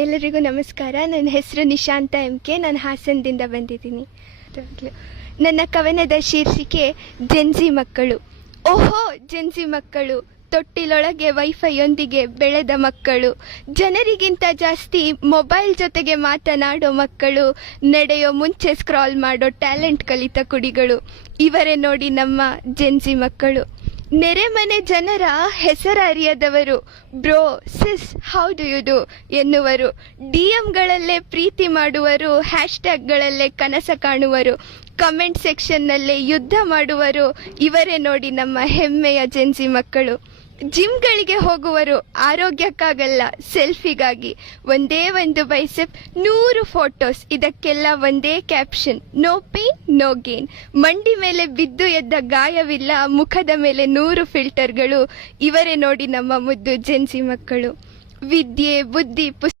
ಎಲ್ಲರಿಗೂ ನಮಸ್ಕಾರ. ನನ್ನ ಹೆಸರು ನಿಶಾಂತ MK. ನಾನು ಹಾಸನದಿಂದ ಬಂದಿದ್ದೀನಿ. ನನ್ನ ಕವನದ ಶೀರ್ಷಿಕೆ ಜೆನ್ಸಿ ಮಕ್ಕಳು. ಓಹೋ ಜೆನ್ಸಿ ಮಕ್ಕಳು, ತೊಟ್ಟಿಲೊಳಗೆ ವೈಫೈಯೊಂದಿಗೆ ಬೆಳೆದ ಮಕ್ಕಳು, ಜನರಿಗಿಂತ ಜಾಸ್ತಿ ಮೊಬೈಲ್ ಜೊತೆಗೆ ಮಾತನಾಡೋ ಮಕ್ಕಳು, ನಡೆಯೋ ಮುಂಚೆ ಸ್ಕ್ರಾಲ್ ಮಾಡೋ ಟ್ಯಾಲೆಂಟ್ ಕಲಿತ ಕುಡಿಗಳು. ಇವರೇ ನೋಡಿ ನಮ್ಮ ಜೆನ್ಸಿ ಮಕ್ಕಳು. ನೆರೆಮನೆ ಜನರ ಹೆಸರರಿಯದವರು, bro sis how do you do ಎನ್ನುವರು. DMಗಳಲ್ಲೇ ಪ್ರೀತಿ ಮಾಡುವರು, ಹ್ಯಾಶ್ಟ್ಯಾಗ್ಗಳಲ್ಲೇ ಕನಸ ಕಾಣುವರು, ಕಮೆಂಟ್ ಸೆಕ್ಷನ್ನಲ್ಲೇ ಯುದ್ಧ ಮಾಡುವರು. ಇವರೇ ನೋಡಿ ನಮ್ಮ ಹೆಮ್ಮೆಯ ಜೆನ್ಸಿ ಮಕ್ಕಳು. ಜಿಮ್ಗಳಿಗೆ ಹೋಗುವರು ಆರೋಗ್ಯಕ್ಕಾಗಲ್ಲ, ಸೆಲ್ಫಿಗಾಗಿ. ಒಂದೇ ಒಂದು ಬೈಸೆಪ್, 100 ಫೋಟೋಸ್, ಇದಕ್ಕೆಲ್ಲ ಒಂದೇ caption, no pain no gain. ಮಂಡಿ ಮೇಲೆ ಬಿದ್ದು ಎದ್ದ ಗಾಯವಿಲ್ಲ, ಮುಖದ ಮೇಲೆ 100 ಫಿಲ್ಟರ್ಗಳು. ಇವರೇ ನೋಡಿ ನಮ್ಮ ಮುದ್ದು ಜೆನ್ಸಿ ಮಕ್ಕಳು. ವಿದ್ಯೆ ಬುದ್ಧಿ